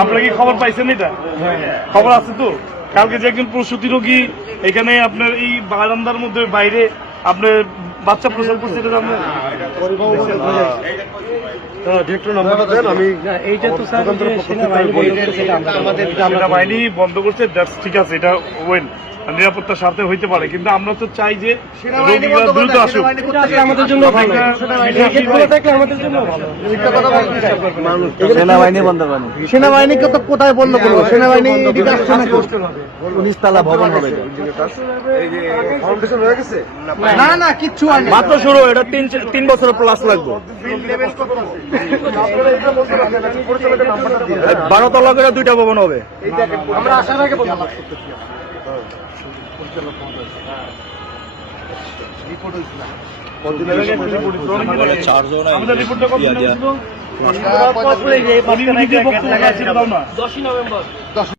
আপনারা কি খবর পাইছেন এটা? খবর আছে তো? কালকে যে একজন প্রসূতি রোগী, এখানে আপনার এই বারান্দার মধ্যে বাইরে আপনার বাচ্চা প্রসার করছে এটা জানেন ডিরেক্টর নাম্বারটা দেন আমি এইটা তো স্যার যে সেনাবাহিনী বলে দিচ্ছে সেটা আমরা আমাদের সেনাবাহিনী বন্ধ করছে ঠিক আছে এটা ওয়েল নিরাপত্তার স্বার্থে হইতে পারে। কিন্তু আমরা তো চাই যে দ্রুত আসুক। আমাদের জন্য ভালো। এগুলো থাকলে আমাদের জন্য ভালো। সেনাবাহিনী বন্ধ করেন সেনাবাহিনীকে তো কোথায় বন্ধ করব? সেনাবাহিনী। উনিশ তালা ভবন হবে। ফাউন্ডেশন হয়ে গেছে? না না কিচ্ছু মাত্র শুরু এটা তিন তিন বছর প্লাস লাগবে। বারো তলা করে দুইটা ভবন হবে। আমরা আসার আগে। দশই নভেম্বর